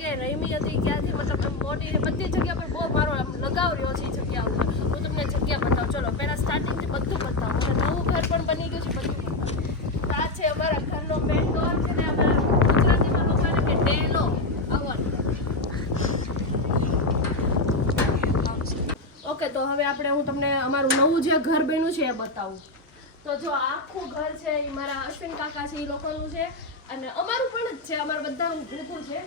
જગ્યાએ રમી હતી, ક્યાંથી મતલબ મોટી બધી જગ્યા પર બહુ મારો લગાવ રહ્યો છે એ જગ્યા ઉપર. હું તમને જગ્યા બતાવું. ચલો પહેલાં સ્ટાર્ટિંગથી બધું બતાવું. નવું ઘર પણ બની ગયું છે, બધું બતાવું. આ છે અમારા ઘરનો મેઇન ડોર છે ને અમારા ગુજરાતીમાં લોકોને કે ડેલો આવન. ઓકે, તો હવે હું તમને અમારું નવું જે ઘર બન્યું છે એ બતાવું. તો જો આખું ઘર છે એ મારા અશ્વિન કાકા છે એ લોકોનું છે અને અમારું પણ જ છે, અમારું બધાનું ભેગું છે.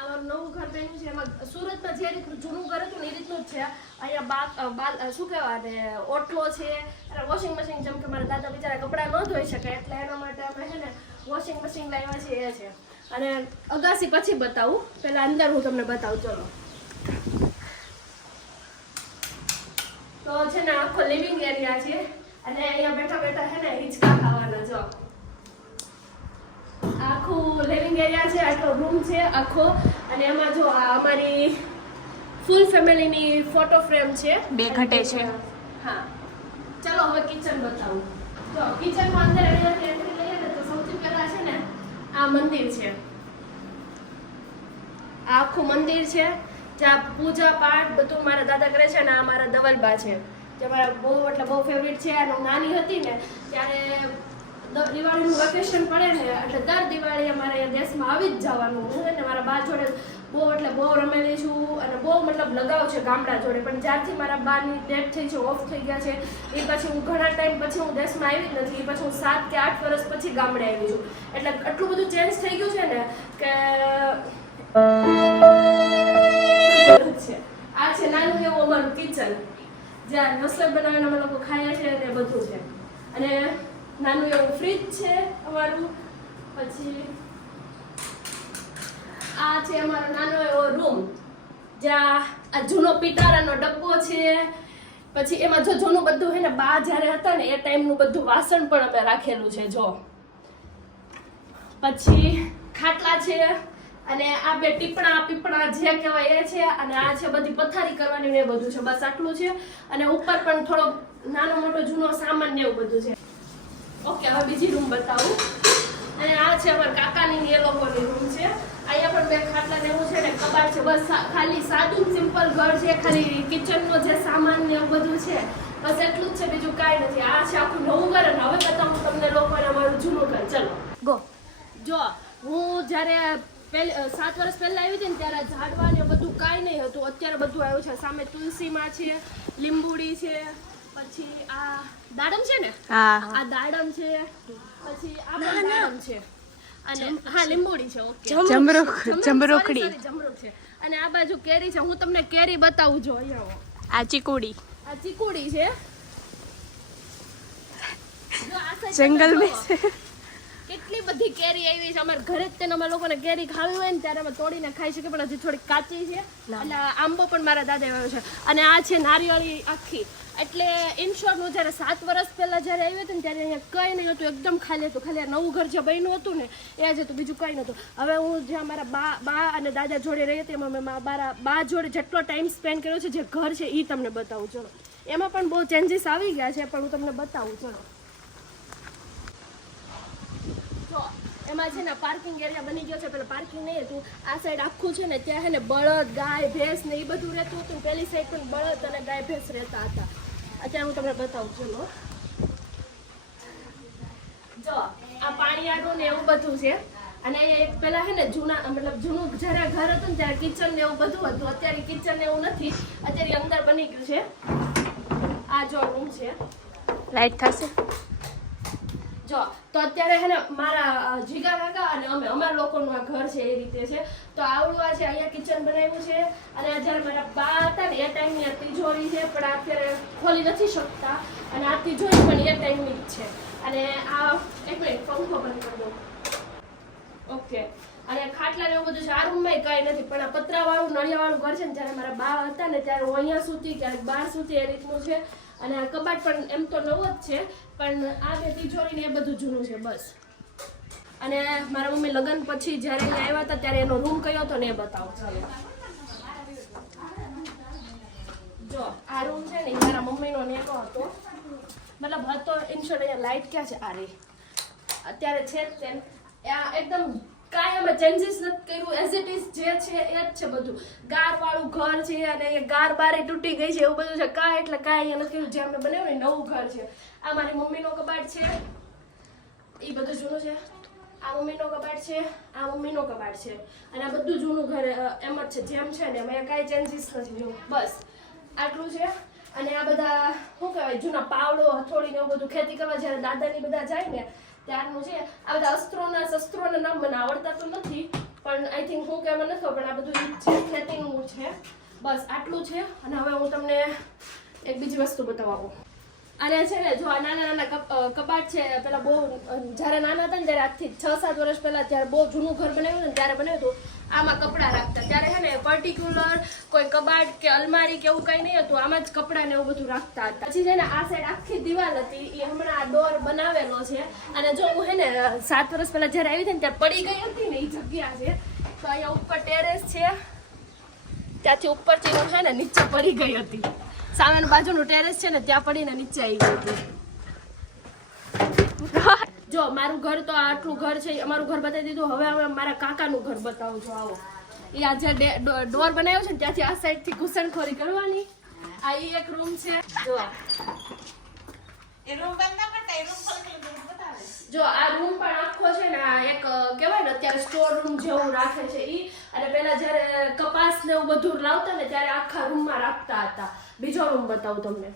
અમારું નવું ઘર બન્યું છે. એમાં સુરતમાં જે રીતનું જૂનું ઘર હતું ને એ રીતનું જ છે. અહીંયા શું કહેવાય ઓટલો છે અને વોશિંગ મશીન, જેમ કે મારા દાદા બિચારા કપડાં ન ધોઈ શકે એટલે એના માટે અમે છે ને વોશિંગ મશીન લાવ્યા છે એ છે. અને અગાસી પછી બતાવું, પહેલાં અંદર હું તમને બતાવું. ચલો, તો છે ને આખો લિવિંગ એરિયા છે અને અહીંયા બેઠા બેઠા છે ને હિંચકા ખાવાના. જો આખું લિવિંગ એરિયા છે, આટલો રૂમ છે આખો. અને એમાં જો આ અમારી ફૂલ ફેમિલીની ફોટો ફ્રેમ છે, 2 ઘટે છે. હા, ચલો હવે કિચન બતાવું. જો કિચનમાં અંદર અહીંયાથી એન્ટ્રી લઈએ ને તો સૌથી પહેલા છે ને આ મંદિર છે. આ આખું મંદિર છે જ્યાં પૂજા પાઠ બધું મારા દાદા કરે છે. અને આ મારા ધવલબા છે જે મારા બહુ ફેવરિટ છે. અને હું નાની હતી ને ત્યારે દિવાળીનું વેકેશન પડે ને એટલે દર દિવાળી અમારે અહીંયા દેશમાં આવી જ જવાનું. હું ને મારા બા જોડે બહુ રમેલી છું અને બહુ મતલબ લગાવ છે ગામડા જોડે. પણ જ્યારથી મારા બાની ડેથ થઈ છે, ઓફ થઈ ગયા છે, એ પછી હું ઘણા ટાઈમ પછી હું દેશમાં આવી જ નથી. એ પછી હું 7 કે 8 વર્ષ પછી ગામડે આવી છું. એટલે આટલું બધું ચેન્જ થઈ ગયું છે ને કે આ છે નાનું એવું અમારું કિચન જ્યાં રસોઈ બનાવીને અમે લોકો ખાઈએ છીએ અને બધું છે. અને નાનું એવું ફ્રીજ છે અમારું. પછી આ છે અમારો નાનો એવો રૂમ જ્યાં આ જૂનો પિટારાનો ડબ્બો છે. પછી એમાં જો જૂનું બધું છે ને બા જ્યારે હતા ને એ ટાઈમનું બધું વાસણ પણ અમે રાખેલું છે. જો પછી ખાટલા છે અને આ 2 પીપળા જે કહેવાય એ છે. અને આ છે બધી પથારી કરવાની ને એ બધું છે. બસ આટલું છે. અને ઉપર પણ થોડો નાનો મોટો જૂનો સામાન ને એવું બધું છે. ઓકે, હવે બીજી રૂમ બતાવું. અને આ છે અમારા કાકાની એ લોકોની રૂમ છે. અહીંયા પણ 2 ખાટલા ને એવું છે ને કબાટ છે. બસ ખાલી સાદું સિમ્પલ ઘર છે. ખાલી કિચનનો જે સામાન ને એવું બધું છે બસ એટલું જ છે, બીજું કાંઈ નથી. આ છે આખું નવું ઘર. અને હવે બતાવું તમને લોકોને અમારું જૂનું ઘર. ચલો ગો. જો હું જ્યારે 7 વર્ષ પહેલા આવી હતી ને ત્યારે ઝાડવા ને બધું કાંઈ નહીં હતું. અત્યારે બધું આવ્યું છે. સામે તુલસીમાં છે, લીંબુડી છે, પછી આ દાડમ છે ને, આ દાડમ છે, પછી આ પણ દાડમ છે અને હા લીંબુડી છે. ઓકે, જમરૂખડી છે. અને આ બાજુ કેરી છે. હું તમને કેરી બતાવું. જો અહીંયા આ ચીકુડી છે. જો આ જંગલ મે કેટલી બધી કેરી આવી છે. અમારા ઘરે જ તેને અમે લોકોને કેરી ખાવી હોય ને ત્યારે અમે તોડીને ખાઈ શકીએ, પણ હજી થોડી કાચી છે. અને આંબો પણ મારા દાદા આવ્યો છે. અને આ છે નારિયેળી આખી. એટલે ઇન શોર્ટ હું જ્યારે 7 વર્ષ પહેલા જ્યારે આવી હતી ને ત્યારે અહીંયા કંઈ નહીં હતું, એકદમ ખાલી હતું. ખાલી આ નવું ઘર જે બન્યું હતું ને એ જ હતું, બીજું કંઈ નહોતું. હવે હું જ્યાં મારા બા અને દાદા જોડે રહી હતી એમાં મેં મારા બા જોડે જેટલો ટાઈમ સ્પેન્ડ કર્યો છે, જે ઘર છે એ તમને બતાવું. ચલો, એમાં પણ બહુ ચેન્જીસ આવી ગયા છે, પણ હું તમને બતાવું. ચલો, એમાં છે ને પાર્કિંગ એરિયા બની ગયો છે. પેલા પાર્કિંગ નહીં હતું. આ સાઈડ આખું છે ને ત્યાં છે ને બળદ, ગાય, ભેંસ ને એ બધું રહેતું હતું. પેલી સાઈડ પણ બળદ અને ગાય, ભેંસ રહેતા હતા. અત્યારે હું તમને બતાવું. ચલો, જો આ પાણીયારું ને એવું બધું છે. અને અહીંયા એક પેલા છે ને જૂનું જ્યારે ઘર હતું ને ત્યારે કિચન ને એવું બધું હતું. અત્યારે કિચન ને એવું નથી, અત્યારે અંદર બની ગયું છે. આ જો રૂમ છે, લાઈટ થશે. જો તો અત્યારે છે ને મારા જીગા કાકા અને અમારા લોકોનું આ ઘર છે એ રીતે છે. તો આવડું આ છે. અહીંયા કિચન બનાવ્યું છે. અને જ્યારે મારા બા હતા ને એ ટાઈમની આ તિજોરી છે, પણ અત્યારે ખોલી નથી શકતા. અને આ તિજોરી પણ એ ટાઈમની જ છે. અને આ એક મિનિટ પંખો બંધ કરી દો. ઓકે, અને ખાટલા ને એવું બધું છે. આ રૂમમાં કંઈ નથી, પણ આ પતરાવાળું નળિયાવાળું ઘર છે ને જ્યારે મારા બા હતા ને ત્યારે હું અહીંયા સૂતી, ક્યારેક બહાર સૂતી, એ રીતનું છે. અને આ કબાટ પણ એમ તો નવો જ છે, પણ આ 2 તિજોરી ને એ બધું જૂનું છે બસ. અને મારા મમ્મી લગ્ન પછી જ્યારે અહીંયા આવ્યા હતા ત્યારે એનો રૂમ કયો હતો ને એ બતાવો. ચાલો, જો આ રૂમ છે ને એ મારા મમ્મીનો નેનો હતો. મતલબ હતો ઇન શોર્ટ. અહીંયા લાઇટ ક્યાં છે? આ રે અત્યારે છે જ તેમ. એકદમ કાંઈ એમાં ચેન્જીસ નથી કર્યું, એઝ ઇટ ઇઝ જે છે એ જ છે બધું. ગારવાળું ઘર છે અને એ ગાર બારે તૂટી ગઈ છે એવું બધું છે. કાંઈ એટલે કાંઈ અહીંયા નથી કર્યું. જે અમે બનાવ્યું ને નવું ઘર છે. આ મારી મમ્મીનો કબાટ છે, એ બધું જૂનું છે. આ મમ્મીનો કબાટ છે, આ મમ્મીનો કબાટ છે, અને આ બધું જૂનું ઘર એમ જ છે જેમ છે ને એમાં કાંઈ ચેન્જીસ નથી જોયું. બસ આટલું છે. અને આ બધા શું કહેવાય જૂના પાવડો હથોડી ને એવું બધું ખેતી કરવા જ્યારે દાદાની બધા જાય ને ત્યારનું છે. આ બધા શસ્ત્રોના નામ મને આવડતા તો નથી, પણ આઈ થિંક હું કહેવા નથી પણ આ બધું ઈ છે ખેતીનું છે. બસ આટલું છે. અને હવે હું તમને એક બીજી વસ્તુ બતાવું. અને છે ને જો આ નાના કબાટ છે. પેલા બહુ જ્યારે નાના હતા ને ત્યારે આજથી 6-7 વર્ષ પહેલા જ્યારે બહુ જૂનું ઘર બનાવ્યું ને ત્યારે બનાવ્યું હતું. આમાં કપડાં રાખતા ત્યારે છે ને પર્ટિક્યુલર કોઈ કબાટ કે અલમારી કે એવું કંઈ નહીં હતું. આમાં જ કપડાં ને એવું બધું રાખતા હતા. પછી છે ને આ સાઈડ આખી દિવાલ હતી એ હમણાં આ ડોર બનાવેલો છે. અને જો હું છે ને 7 વર્ષ પહેલા જ્યારે આવી હતી ને ત્યારે પડી ગઈ હતી ને એ જગ્યા છે. તો અહીંયા ઉપર ટેરેસ છે, ત્યાંથી ઉપરથી હું છે ને નીચે પડી ગઈ હતી. સામેની બાજુનું ટેરેસ છે ને ત્યાં પડીને નીચે આવી ગઈ હતી. જો મારું ઘર તો આટલું ઘર છે, અમારું ઘર બતાવી દીધું. હવે અમે મારા કાકાનું ઘર બતાવું છું. આવો એ આ જે ડોર બનાવ્યો છે ને ત્યાંથી આ સાઈડથી ઘૂસણખોરી કરવાની. આ ઈ એક રૂમ છે. જો જો આ રૂમ પણ આખો છે ને આ એક કહેવાય ને અત્યારે સ્ટોર રૂમ જેવું રાખે છે ઈ. અને પેલા જ્યારે કપાસ ને એવું બધું લાવતા ને ત્યારે આખા રૂમમાં રાખતા હતા. બીજો રૂમ બતાવું તમને.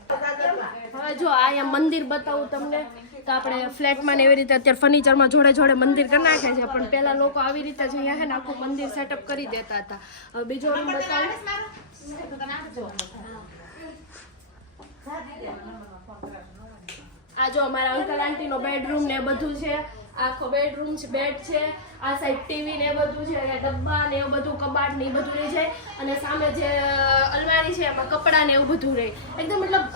હવે જો આ અહીંયા મંદિર બતાવું તમને. તો આપણે ફ્લેટમાં ને એવી રીતે અત્યારે ફર્નિચરમાં જોડે જોડે મંદિર કરી નાખે છે, પણ પેલા લોકો આવી રીતે જ અહીંયા છે ને આખું મંદિર સેટઅપ કરી દેતા હતા. હવે બીજો રૂમ બતાવું. આ જો અમારા અંકલ આંટીનો બેડરૂમ ને બધું છે. આખો બેડરૂમ છે, બેડ છે. આ સાઈડ ટીવી ને બધું છે. અહીંયા ડબ્બા ને એવું બધું, કબાટ ને એ બધું રહી જાય. અને સામે જે અલમારી છે એમાં કપડાં ને એવું બધું રહે. એકદમ મતલબ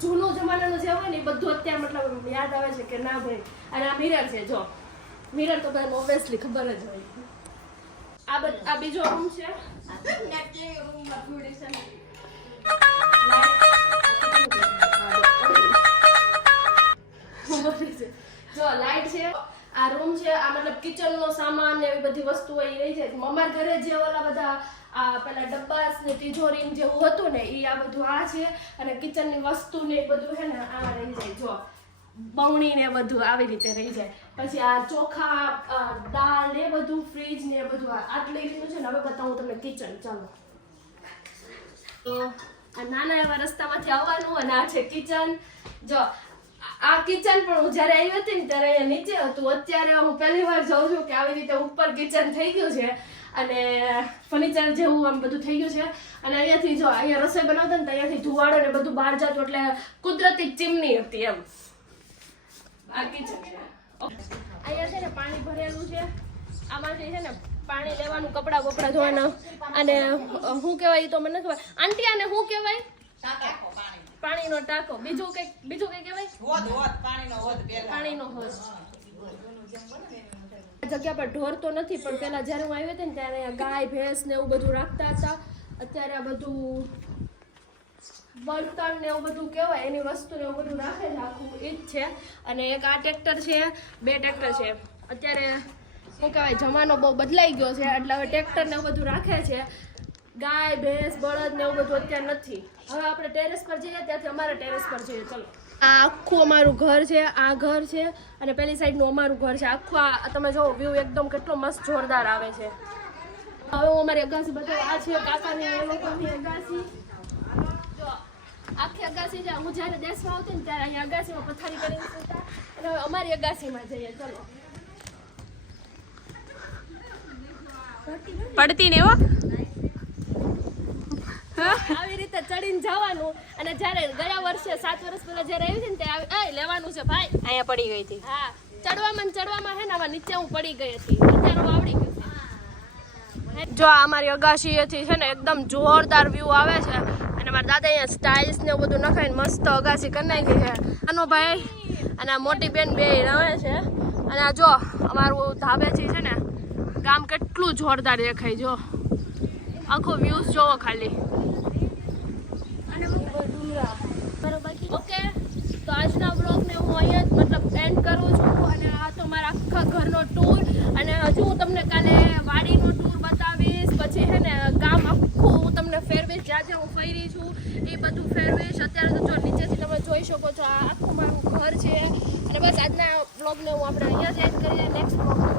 જૂનું જમાનાનું જે હોય ને એ બધું અત્યારે મતલબ યાદ આવે છે કે ના ભાઈ. અને આ મિરર છે. જો મિરર તો બધાને ઓબ્વિયસલી ખબર જ હોય. આ બીજો રૂમ છે. જો લાઈટ છે. આ રૂમ છે. આ મતલબ કિચનનો સામાન ને એવી બધી વસ્તુઓ એ રહી જાય. અમારા ઘરે જે ઓલા બધા આ પેલા ડબ્બાસ ને તિજોરી જેવું હતું ને એ આ બધું આ છે. અને કિચનની વસ્તુ ને એ બધું છે ને આ રહી જાય. જો બવણી ને બધું આવી રીતે રહી જાય. પછી આ ચોખા, દાળ ને બધું, ફ્રીજ ને બધું આટલી રીતનું છે ને. હવે બતાવું તમને કિચન. ચાલો તો આ નાના એવા રસ્તામાંથી આવવાનું અને આ છે કિચન. જો આ કિચન પણ હું જ્યારે આવી હતી ને ત્યારે અહીંયા નીચે હતું. અત્યારે હું પહેલી વાર જોઉં છું કે આવી રીતે ઉપર કિચન થઈ ગયું છે અને ફર્નિચર જેવું આમ બધું થઈ ગયું છે. અને અહીંયાથી જો અહીંયા રસોઈ બનાવતા ને તો અહીંયાથી ધુવાડો ને બધું બહાર જતું એટલે કુદરતી ચીમની હતી એમ. આ કિચન છે. અહીંયા છે ને પાણી ભરેલું છે. આમાંથી છે ને પાણી લેવાનું, કપડાં બપડા ધોવાના. અને શું કહેવાય એ તો મને ખબર. આંટી આને શું કહેવાય? પાણીનો ટાંકો. બીજું કઈ કહેવાય? પાણીનો હોજ. જગ્યા પર ઢોર તો નથી, પણ પેલા જ્યારે હું આવી હતી ને ત્યારે ગાય ભેંસ ને એવું બધું રાખતા હતા. અત્યારે આ બધું બળતણ ને એવું બધું કહેવાય એની વસ્તુ ને એવું બધું રાખે છે. આખું એ જ છે. અને એક આ ટ્રેક્ટર છે, 2 ટ્રેક્ટર છે. અત્યારે શું કહેવાય જમાનો બહુ બદલાઈ ગયો છે એટલે હવે ટ્રેક્ટર ને એવું બધું રાખે છે. ગાય ભેંસ બળદ ને એવું બધું અત્યારે નથી. હવે આપણે ટેરેસ પર જઈએ, ત્યાંથી અમારા ટેરેસ પર જઈએ. ચલો આ આખું અમારું ઘર છે. આ ઘર છે અને પેલી સાઈડનું અમારું ઘર છે. આખું આ તમે જો વ્યૂ એકદમ કેટલો મસ્ત જોરદાર આવે છે. હવે હું અમારી અગાસી બતાવું. આ છે કાકાની એ લોકોની અગાસી. જો આખી અગાસી છે. હું જ્યારે દેશમાં આવતી ને ત્યારે અહીંયા અગાસીમાં પથારી કરીને સૂતા. અને હવે અમારી અગાસીમાં જઈએ. ચલો પડતી ને એવો આવી રીતે ચડીને જવાનું. અને જ્યારે ગયા વર્ષે 7 વર્ષ પહેલા જ્યારે આવી હતી ને ત્યારે લેવાનું છે ભાઈ. અહીંયા પડી ગઈ હતી. હા ચડવામાં છે ને આમાં નીચે હું પડી ગઈ હતી. અત્યારે હું આવડી ગઈ છે. જો આ અમારી અગાસીએથી છે ને એકદમ જોરદાર વ્યૂ આવે છે. અને મારા દાદા અહીંયા સ્ટાઇલ્સ ને બધું નખાઈને મસ્ત અગાસી કરી નાખી છે. આનો ભાઈ અને આ મોટી બેન બે રહે છે. અને આ જો અમારું ધાબેથી છે ને ગામ કેટલું જોરદાર દેખાય. જો આખો વ્યૂઝ જોવો ખાલી. ઓકે તો આજના બ્લોગને હું અહીંયા જ મતલબ એન્ડ કરું છું. અને આ તો મારા આખા ઘરનો ટૂર અને હજુ હું તમને કાલે વાડીનો ટૂર બતાવીશ, પછી હે ને ગામ આખું હું તમને ફેરવીશ, જ્યાં જ્યાં હું ફરી છું એ બધું ફેરવીશ. અત્યારે તો જો નીચેથી તમે જોઈ શકો છો આ આખું મારું ઘર છે. અને બસ આજના બ્લોગને હું આપણે અહીંયા જ એન્ડ કરીએ. Next blog